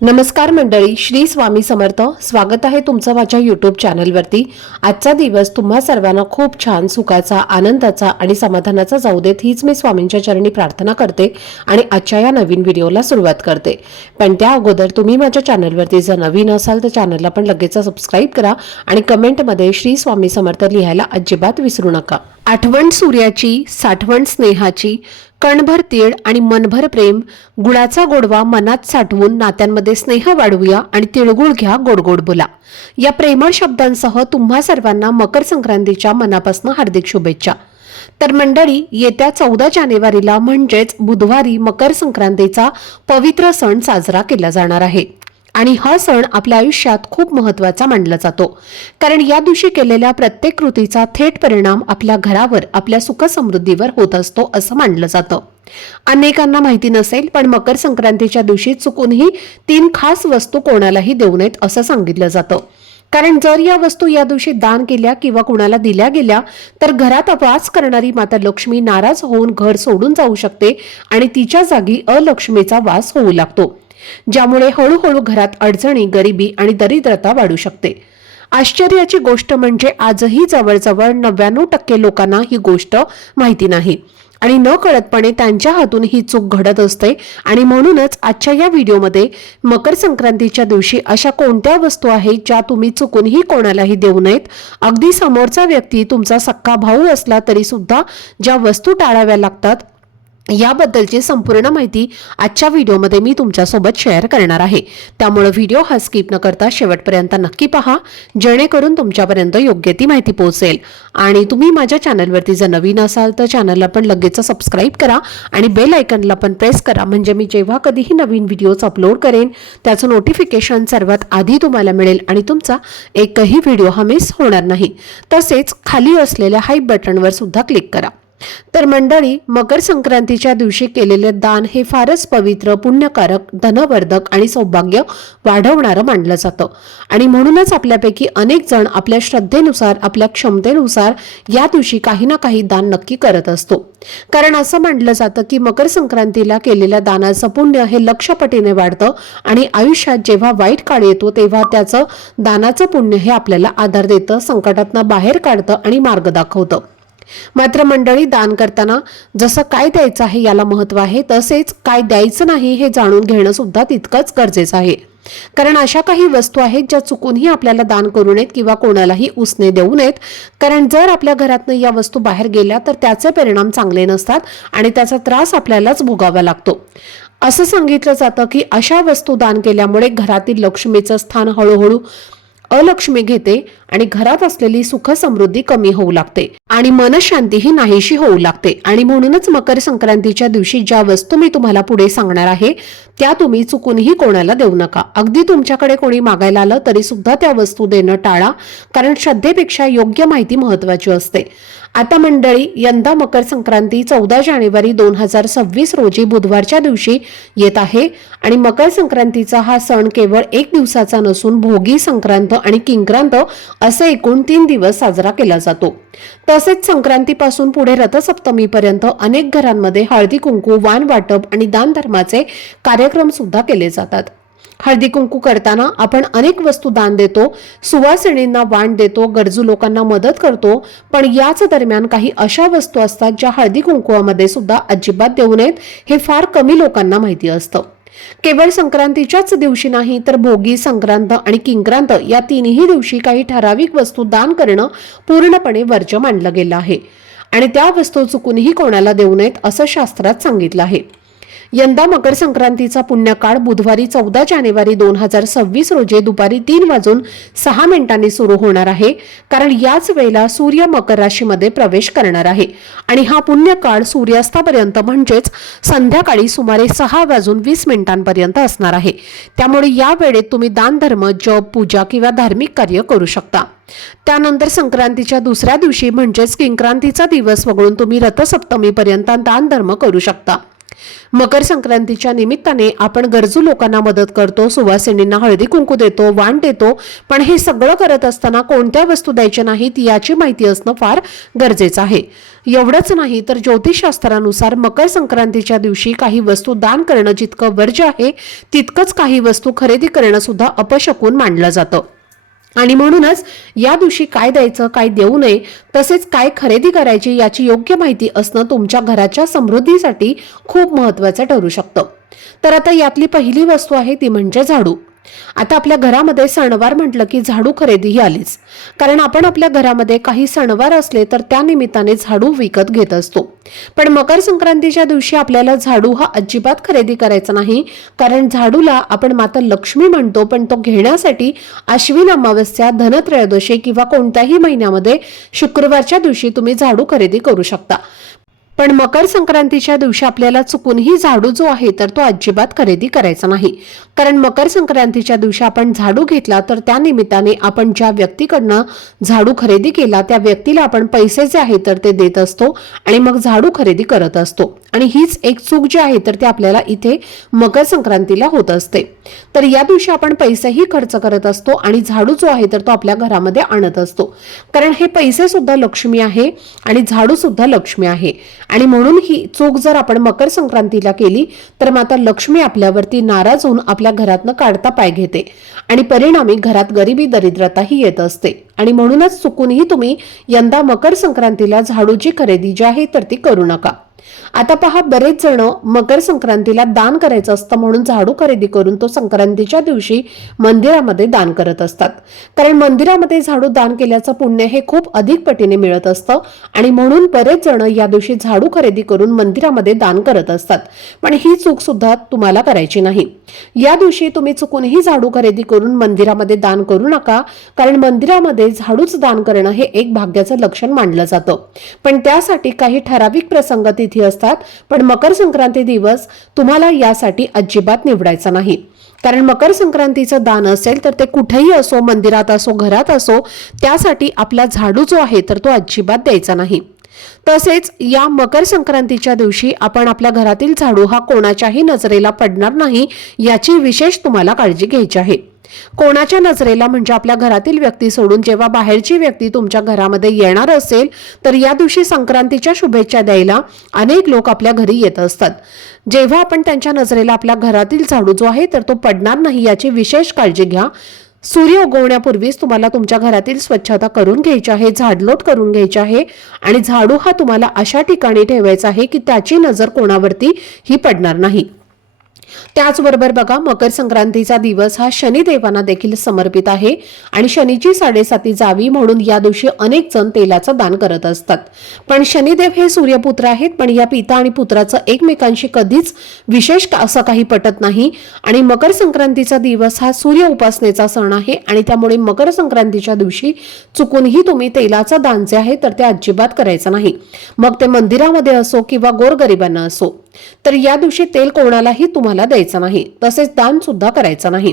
नमस्कार मंडळी, श्री स्वामी समर्थ. स्वागत आहे तुमचं माझ्या यूट्यूब चॅनलवरती. आजचा दिवस तुम्हा सर्वांना खूप छान, सुखाचा, आनंदाचा आणि समाधानाचा जाऊ देत, हीच मी स्वामींच्या चरणी प्रार्थना करते आणि आजच्या या नवीन व्हिडिओला सुरुवात करते. पण त्या अगोदर तुम्ही माझ्या चॅनलवरती जर नवीन असाल तर चॅनलला पण लगेच सबस्क्राईब करा आणि कमेंटमध्ये श्री स्वामी समर्थ लिहायला अजिबात विसरू नका. आठवण सूर्याची, साठवण स्नेहाची, कणभर तीळ आणि मनभर प्रेम, गुळाचा गोडवा मनात साठवून नात्यांमध्ये स्नेह वाढवूया आणि तिळगुळ घ्या, गोड गोड बोला. या प्रेमळ शब्दांसह तुम्हा सर्वांना मकर संक्रांतीच्या मनापासून हार्दिक शुभेच्छा. तर मंडळी, येत्या 14 जानेवारीला म्हणजेच बुधवारी मकर संक्रांतीचा पवित्र सण साजरा केला जाणार आहे आणि हा सण आपल्या आयुष्यात खूप महत्त्वाचा मानला जातो, कारण या दिवशी केलेल्या प्रत्येक कृतीचा थेट परिणाम आपल्या घरावर, आपल्या सुख समृद्धीवर होत असतो असं मानलं जातं. अनेकांना माहिती नसेल, पण मकर संक्रांतीच्या दिवशी चुकूनही 3 खास वस्तू कोणालाही देऊ नयेत असं सांगितलं जातं. कारण जर या वस्तू या दिवशी दान केल्या किंवा कुणाला दिल्या गेल्या तर घरात वास करणारी माता लक्ष्मी नाराज होऊन घर सोडून जाऊ शकते आणि तिच्या जागी अलक्ष्मीचा वास होऊ लागतो, ज्यामुळे हळूहळू घरात अडचणी, गरिबी आणि दरिद्रता वाढू शकते. आश्चर्याची गोष्ट म्हणजे आजही जवळजवळ 99% लोकांना ही गोष्ट माहिती नाही आणि न कळतपणे त्यांच्या हातून ही चूक घडत असते. आणि म्हणूनच आजच्या या व्हिडिओमध्ये मकर संक्रांतीच्या दिवशी अशा कोणत्या वस्तू आहेत ज्या तुम्ही चुकूनही कोणालाही देऊ नयेत. अगदी समोरचा व्यक्ती तुमचा सख्खा भाऊ असला तरी सुद्धा ज्या वस्तू टाळाव्या लागतात याबद्दलची संपूर्ण माहिती आजच्या व्हिडिओमध्ये मी तुमच्यासोबत शेअर करणार आहे. त्यामुळे व्हिडिओ हा स्किप न करता शेवटपर्यंत नक्की पहा, जेणेकरून तुमच्यापर्यंत योग्य ती माहिती पोहोचेल. आणि तुम्ही माझ्या चॅनलवरती जर नवीन असाल तर चॅनलला पण लगेच सबस्क्राईब करा आणि बेल आयकॉनला पण प्रेस करा, म्हणजे मी जेव्हा कधीही नवीन व्हिडिओज अपलोड करेन त्याचं नोटिफिकेशन सर्वात आधी तुम्हाला मिळेल आणि तुमचा एकही व्हिडिओ हा मिस होणार नाही. तसेच खाली असलेल्या हाय बटनवर सुद्धा क्लिक करा. तर मंडळी, मकर संक्रांतीच्या दिवशी केलेले दान हे फारच पवित्र, पुण्यकारक, धनवर्धक आणि सौभाग्य वाढवणारं मानलं जातं. आणि म्हणूनच आपल्यापैकी अनेक जण आपल्या श्रद्धेनुसार, आपल्या क्षमतेनुसार या दिवशी काही ना काही दान नक्की करत असतो. कारण असं मानलं जातं की मकर संक्रांतीला केलेल्या दानाचं पुण्य हे लक्षपटीने वाढतं आणि आयुष्यात जेव्हा वाईट काळ येतो तेव्हा त्याचं दानाचं पुण्य हे आपल्याला आधार देतं, संकटातनं बाहेर काढतं आणि मार्ग दाखवतं. मात्र मंडळी, दान करताना जसं काय द्यायचं आहे याला महत्त्व आहे, तसेच काय द्यायचं नाही हे जाणून घेणं सुद्धा तितकंच गरजेचं आहे. कारण अशा काही वस्तू आहेत ज्या चुकूनही आपल्याला दान करू नयेत किंवा कोणालाही उसने देऊ नयेत. कारण जर आपल्या घरातनं या वस्तू बाहेर गेल्या तर त्याचे परिणाम चांगले नसतात आणि त्याचा त्रास आपल्यालाच भोगावा लागतो. असं सांगितलं जातं की अशा वस्तू दान केल्यामुळे घरातील लक्ष्मीचं स्थान हळूहळू अलक्ष्मी घेते आणि घरात असलेली सुख समृद्धी कमी होऊ लागते आणि मनशांतीही नाहीशी होऊ लागते. आणि म्हणूनच मकर संक्रांतीच्या दिवशी ज्या वस्तू मी तुम्हाला पुढे सांगणार आहे त्या तुम्ही चुकूनही कोणाला देऊ नका. अगदी तुमच्याकडे कोणी मागायला आलं तरी सुद्धा त्या वस्तू देणं टाळा, कारण श्रद्धेपेक्षा योग्य माहिती महत्वाची असते. आता मंडळी, यंदा मकर संक्रांती 14 जानेवारी 2026 रोजी बुधवारच्या दिवशी येत आहे आणि मकर संक्रांतीचा हा सण केवळ 1 दिवसाचा नसून भोगी, संक्रांत आणि किंक्रांत असे एकूण 3 दिवस साजरा केला जातो. तसेच संक्रांतीपासून पुढे रथसप्तमीपर्यंत अनेक घरांमध्ये हळदी कुंकू, वाण वाटप आणि दान धर्माचे कार्यक्रम सुद्धा केले जातात. हळदी कुंकू करताना आपण अनेक वस्तू दान देतो, सुवासिनींना वाण देतो, गरजू लोकांना मदत करतो. पण याच दरम्यान काही अशा वस्तू असतात ज्या हळदी कुंकुवामध्ये सुद्धा अजिबात देऊ नयेत, हे फार कमी लोकांना माहिती असतं. केवळ संक्रांतीच्याच दिवशी नाही तर भोगी, संक्रांत आणि किंक्रांत या तिन्ही दिवशी काही ठराविक वस्तू दान करणं पूर्णपणे वर्ज्य मानलं गेलं आहे आणि त्या वस्तू चुकूनही कोणाला देऊ नयेत असं शास्त्रात सांगितलं आहे. यंदा मकर संक्रांतीचा पुण्यकाळ बुधवारी 14 जानेवारी 2026 रोजी दुपारी 3:06 सुरू होणार आहे, कारण याच वेळेला सूर्य मकर राशीमध्ये प्रवेश करणार आहे आणि हा पुण्यकाळ सूर्यास्तापर्यंत म्हणजेच संध्याकाळी सुमारे 6:20 असणार आहे. त्यामुळे या वेळेत तुम्ही दान धर्म, जप, पूजा किंवा धार्मिक कार्य करू शकता. त्यानंतर संक्रांतीच्या दुसऱ्या दिवशी म्हणजेच किंक्रांतीचा दिवस वगळून तुम्ही रथसप्तमीपर्यंत दान धर्म करू शकता. मकर संक्रांतीच्या निमित्ताने आपण गरजू लोकांना मदत करतो, सुवासिनींना हळदी कुंकू देतो, वाण देतो, पण हे सगळं करत असताना कोणत्या वस्तू द्यायच्या नाहीत याची माहिती असणं फार गरजेचं आहे. एवढंच नाही तर ज्योतिषशास्त्रानुसार मकर संक्रांतीच्या दिवशी काही वस्तू दान करणं जितकं वर्ज्य आहे तितकंच काही वस्तू खरेदी करणं सुद्धा अपशकुन मानलं जातं. आणि म्हणूनच या दिवशी काय द्यायचं, काय देऊ नये, तसेच काय खरेदी करायची याची योग्य माहिती असणं तुमच्या घराच्या समृद्धीसाठी खूप महत्त्वाचं ठरू शकतं. तर आता यातली पहिली वस्तू आहे ती म्हणजे झाडू. आता आपल्या घरामध्ये सणवार म्हटलं की झाडू खरेदी ही आलीच, कारण आपण आपल्या घरामध्ये काही सणवार असले तर त्या निमित्ताने झाडू विकत घेत असतो. पण मकर संक्रांतीच्या दिवशी आपल्याला झाडू हा अजिबात खरेदी करायचा नाही, कारण झाडूला आपण माता लक्ष्मी म्हणतो, पण तो घेण्यासाठी आश्विन अमावस्या, धनत्रयोदशी किंवा कोणत्याही महिन्यामध्ये शुक्रवारच्या दिवशी तुम्ही झाडू खरेदी करू शकता. पण मकर संक्रांतीच्या दिवशी आपल्याला चुकूनही झाडू जो आहे तर तो अजिबात खरेदी करायचा नाही, कारण मकर संक्रांतीच्या दिवशी आपण झाडू घेतला तर त्या निमित्ताने आपण ज्या व्यक्तीकडनं झाडू खरेदी केला त्या व्यक्तीला आपण पैसे जे आहे तर ते देत असतो आणि मग झाडू खरेदी करत असतो. आणि हीच एक चूक जी आहे तर ते आपल्याला इथे मकर संक्रांतीला होत असते. तर या दिवशी आपण पैसेही खर्च करत असतो आणि झाडू जो आहे तर तो आपल्या घरामध्ये आणत असतो, कारण हे पैसे सुद्धा लक्ष्मी आहे आणि झाडू सुद्धा लक्ष्मी आहे. आणि म्हणून ही चूक जर आपण मकर संक्रांतीला केली तर माता लक्ष्मी आपल्यावरती नाराज होऊन आपल्या घरातनं काढता पाय घेते आणि परिणामी घरात गरिबी दरिद्रताही येत असते. आणि म्हणूनच चुकूनही तुम्ही यंदा मकर संक्रांतीला झाडूची खरेदी जी आहे तर ती करू नका. आता पहा, बरेच जण मकर संक्रांतीला दान करायचं असतं म्हणून झाडू खरेदी करून तो संक्रांतीच्या दिवशी मंदिरामध्ये दान करत असतात, कारण मंदिरामध्ये झाडू दान केल्याचं पुण्य हे खूप अधिक पटीने मिळत असतं आणि म्हणून बरेच जण या दिवशी झाडू खरेदी करून मंदिरामध्ये दान करत असतात. पण ही चूक सुद्धा तुम्हाला करायची नाही. या दिवशी तुम्ही चुकूनही झाडू खरेदी करून मंदिरामध्ये दान करू नका, कारण मंदिरामध्ये झाडूच दान करणं हे एक भाग्याचं लक्षण मानलं जातं. पण त्यासाठी काही ठराविक प्रसंग तिथी असतात, पण मकर संक्रांती दिवस तुम्हाला यासाठी अजिबात निवडायचा नाही, कारण मकर संक्रांतीचं दान असेल तर ते कुठेही असो, मंदिरात असो, घरात असो, त्यासाठी आपला झाडू जो आहे तर तो अजिबात द्यायचा नाही. तसेच या मकर संक्रांतीच्या दिवशी आपण आपल्या घरातील झाडू हा कोणाच्याही नजरेला पडणार नाही याची विशेष तुम्हाला काळजी घ्यायची आहे. कोणाच्या नजरेला म्हणजे आपल्या घरातील व्यक्ती सोडून जेव्हा बाहेरची व्यक्ती तुमच्या घरामध्ये येणार असेल तर या दिवशी संक्रांतीच्या शुभेच्छा द्यायला अनेक लोक आपल्या घरी येत असतात. जेव्हा आपण त्यांच्या नजरेला आपल्या घरातील झाडू जो आहे तर तो पडणार नाही याची विशेष काळजी घ्या. सूर्य उगवण्यापूर्वीच तुम्हाला तुमच्या घरातील स्वच्छता करून घ्यायची आहे, झाडलोट करून घ्यायची आहे आणि झाडू हा तुम्हाला अशा ठिकाणी ठेवायचा आहे की त्याची नजर कोणावरती ही पडणार नाही. त्याचबरोबर बघा, मकर संक्रांतीचा दिवस हा शनिदेवांना देखील समर्पित आहे आणि शनीची 7.5 जावी म्हणून या दिवशी अनेक जण तेलाचं दान करत असतात. पण शनिदेव हे सूर्यपुत्र आहेत, पण या पिता आणि पुत्राचं एकमेकांशी कधीच विशेष असं काही पटत नाही. आणि मकर संक्रांतीचा दिवस हा सूर्य उपासनेचा सण आहे आणि त्यामुळे मकर संक्रांतीच्या दिवशी चुकूनही तुम्ही तेलाचं दान जे आहे तर ते अजिबात करायचं नाही, मग ते मंदिरामध्ये असो किंवा गोरगरिबांना असो. तर या दिवशी तेल कोणालाही तुम्हाला द्यायचं नाही, तसेच दान सुद्धा करायचं नाही.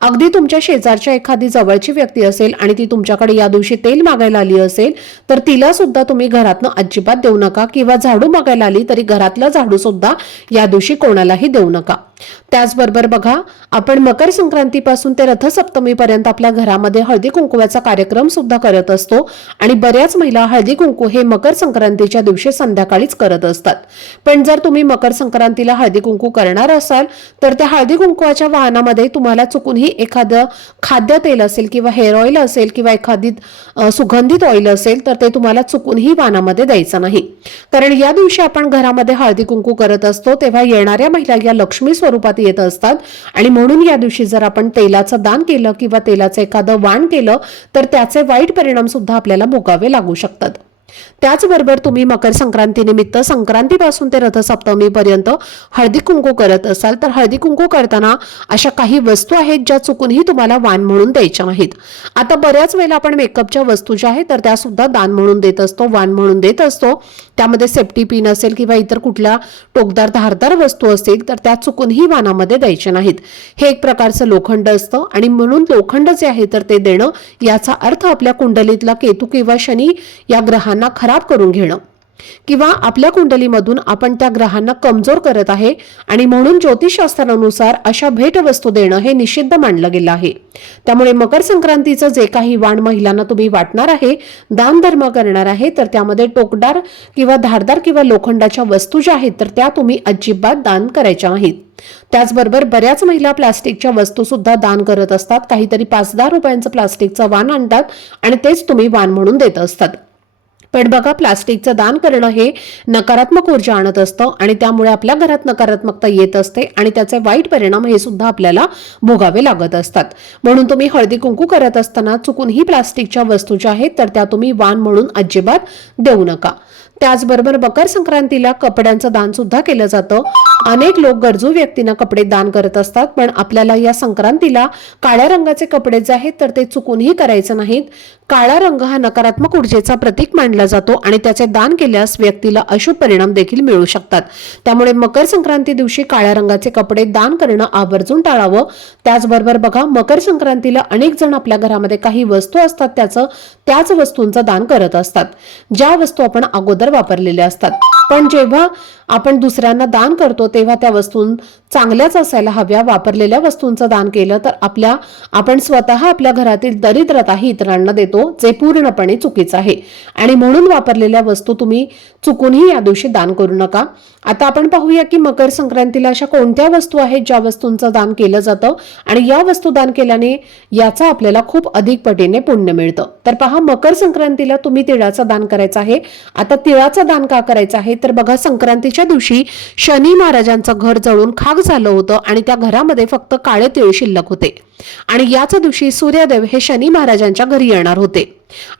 अगदी तुमच्या शेजारच्या एखादी जवळची व्यक्ती असेल आणि ती तुमच्याकडे या दिवशी तेल मागायला आली असेल तर तिला सुद्धा तुम्ही घरातनं अजिबात देऊ नका, किंवा झाडू मागायला आली तरी घरातला झाडू सुद्धा या दिवशी कोणालाही देऊ नका. त्याचबरोबर बघा, आपण मकर संक्रांतीपासून ते रथसप्तमी पर्यंत आपल्या घरामध्ये हळदी कुंकवाचा कार्यक्रम सुद्धा करत असतो आणि बऱ्याच महिला हळदी कुंकू हे मकर संक्रांतीच्या दिवशी संध्याकाळीच करत असतात. पण जर तुम्ही मकर संक्रांतीला हळदी कुंकू करणार असाल तर त्या हळदी कुंकवाच्या वाहनामध्ये तुम्हाला चुकूनही एखादं खाद्य तेल असेल किंवा हेअर ऑइल असेल किंवा एखादी सुगंधित ऑइल असेल तर ते तुम्हाला चुकूनही वाहनामध्ये द्यायचं नाही, कारण या दिवशी आपण घरामध्ये हळदी कुंकू करत असतो तेव्हा येणाऱ्या महिला या लक्ष्मी स्वरूपात येत असतात आणि म्हणून या दिवशी जर आपण तेलाचं दान केलं किंवा तेलाचं एखादं वाण केलं तर त्याचे वाईट परिणाम सुद्धा आपल्याला भोगावे लागू शकतात. त्याचबरोबर तुम्ही मकर संक्रांती निमित्त संक्रांतीपासून ते रथसप्तमी पर्यंत हळदी कुंकू करत असाल तर हळदी कुंकू करताना अशा काही वस्तू आहेत ज्या चुकूनही तुम्हाला वाण म्हणून द्यायच्या नाहीत. आता बऱ्याच वेळेला आपण मेकअपच्या वस्तू ज्या आहेत तर त्या सुद्धा दान म्हणून देत असतो, वाण म्हणून देत असतो. त्यामध्ये सेफ्टी पिन असेल किंवा इतर कुठल्या टोकदार धारदार वस्तू असतील तर त्या चुकूनही वाणामध्ये द्यायचे नाहीत. हे एक प्रकारचं लोखंड असतं आणि म्हणून लोखंड जे आहे तर ते देणं याचा अर्थ आपल्या कुंडलीतला केतू किंवा शनी या ग्रहांना खराब करून घेणं. किंवा आपल्या कुंडलीमधून आपण त्या ग्रहांना कमजोर करत आहे आणि म्हणून ज्योतिषशास्त्रानुसार अशा भेटवस्तू देणं हे निषिद्ध मानलं गेलं आहे। त्यामुळे मकर संक्रांतीचं जे काही वाण महिलांना तुम्ही वाटणार आहे, दान धर्म करणार आहे, तर त्यामध्ये टोकदार किंवा धारदार किंवा लोखंडाच्या वस्तू ज्या आहेत तर त्या तुम्ही अजिबात दान करायच्या नाहीत। त्याचबरोबर बऱ्याच महिला प्लास्टिकच्या वस्तू सुद्धा दान करत असतात। काहीतरी 5-10 रुपयांचं प्लास्टिकचं वाण आणतात आणि तेच तुम्ही वाण म्हणून देत असतात। पण बघा, प्लास्टिकचं दान करणं हे नकारात्मक ऊर्जा आणत असतं आणि त्यामुळे आपल्या घरात नकारात्मकता येत असते आणि त्याचे वाईट परिणाम हे सुद्धा आपल्याला भोगावे लागत असतात। म्हणून तुम्ही हळदी कुंकू करत असताना चुकूनही प्लास्टिकच्या वस्तू ज्या आहेत तर त्या तुम्ही वाण म्हणून अजिबात देऊ नका। त्याचबरोबर मकर संक्रांतीला कपड्यांचं दान सुद्धा केलं जातं। अनेक लोक गरजू व्यक्तींना कपडे दान करत असतात, पण आपल्याला या संक्रांतीला काळ्या रंगाचे कपडे जे आहेत तर ते चुकूनही करायचं नाहीत। काळा रंग हा नकारात्मक ऊर्जेचा प्रतीक मानला जातो आणि त्याचे दान केल्यास व्यक्तीला अशुभ परिणाम देखील मिळू शकतात। त्यामुळे मकर संक्रांती दिवशी काळ्या रंगाचे कपडे दान करणं आवर्जून टाळावं। त्याचबरोबर बघा, मकर संक्रांतीला अनेक जण आपल्या घरामध्ये काही वस्तू असतात त्याच वस्तूंचं दान करत असतात, ज्या वस्तू आपण अगोदर वापरलेल्या असतात। पण जेव्हा आपण दुसऱ्यांना दान करतो तेव्हा त्या वस्तू चांगल्याच असायला हव्या। वापरलेल्या वस्तूंचं दान केलं तर आपण स्वतः आपल्या घरातील दरिद्रताही इतरांना देतो, जे पूर्णपणे चुकीचं आहे आणि म्हणून वापरलेल्या वस्तू तुम्ही चुकूनही या दिवशी दान करू नका। आता आपण पाहूया की मकर संक्रांतीला अशा कोणत्या वस्तू आहेत ज्या वस्तूंचं दान केलं जातं आणि या वस्तू दान केल्याने याचा आपल्याला खूप अधिक पटीने पुण्य मिळतं। तर पहा, मकर संक्रांतीला तुम्ही तिळाचं दान करायचं आहे। आता तिळाचं दान का करायचं आहे तर बघा, संक्रांतीच्या दिवशी शनी महाराजांचं घर जळून खाक झालं होतं आणि त्या घरामध्ये फक्त काळे तीळ शिल्लक होते आणि याच दिवशी सूर्यदेव हे शनी महाराजांच्या घरी येणार होते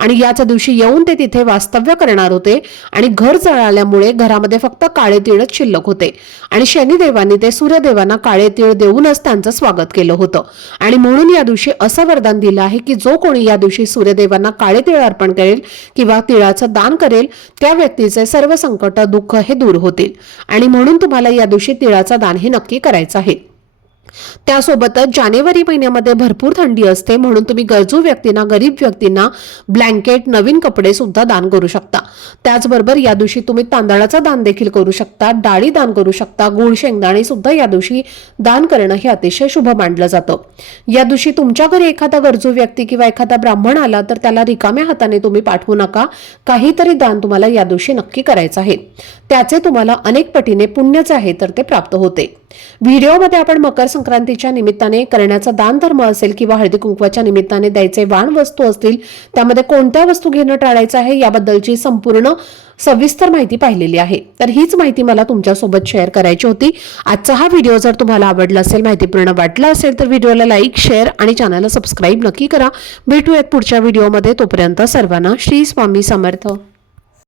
आणि याच दिवशी येऊन ते तिथे वास्तव्य करणार होते आणि घर जळाल्यामुळे घरामध्ये फक्त काळे तीळच शिल्लक होते आणि शनिदेवांनी ते सूर्यदेवांना काळे तीळ देऊनच त्यांचं स्वागत केलं होतं आणि म्हणून या दिवशी असं वरदान दिलं आहे की जो कोणी या दिवशी सूर्यदेवांना काळे तीळ अर्पण करेल किंवा तिळाचं दान करेल त्या व्यक्तीचे सर्व संकट दुःख हे दूर होतील आणि म्हणून तुम्हाला या दिवशी तिळाचं दान हे नक्की करायचं आहे। त्यासोबतच जानेवारी महिन्यामध्ये भरपूर थंडी असते, म्हणून तुम्ही गरजू व्यक्तींना, गरीब व्यक्तींना ब्लँकेट, नवीन कपडे सुद्धा दान करू शकता। त्याचबरोबर या दिवशी तुम्ही तांदळाचं दान देखील करू शकता, डाळी दान करू शकता, गुळ, शेंगदाणे सुद्धा या दिवशी दान करणं हे अतिशय शुभ मानलं जातं। या दिवशी तुमच्या घरी एखादा गरजू व्यक्ती किंवा एखादा ब्राह्मण आला तर त्याला रिकाम्या हाताने तुम्ही पाठवू नका। काहीतरी दान तुम्हाला या दिवशी नक्की करायचं आहे, त्याचे तुम्हाला अनेक पटीने पुण्य जे आहे तर ते प्राप्त होते। व्हिडिओमध्ये आपण मकर संक्रांतीच्या निमित्ताने करण्याचा दान धर्म असेल किंवा हळदी कुंकवाच्या निमित्ताने द्यायचे वाण वस्तू असतील त्यामध्ये कोणत्या वस्तू घेणं टाळायचं आहे याबद्दलची संपूर्ण सविस्तर माहिती पाहिलेली आहे। तर हीच माहिती मला तुमच्यासोबत शेअर करायची होती। आजचा हा व्हिडिओ जर तुम्हाला आवडला असेल, माहितीपूर्ण वाटला असेल तर व्हिडिओला लाईक, शेअर आणि चॅनलला सबस्क्राईब नक्की करा। भेटूयात पुढच्या व्हिडिओमध्ये, तोपर्यंत सर्वांना श्री स्वामी समर्थ।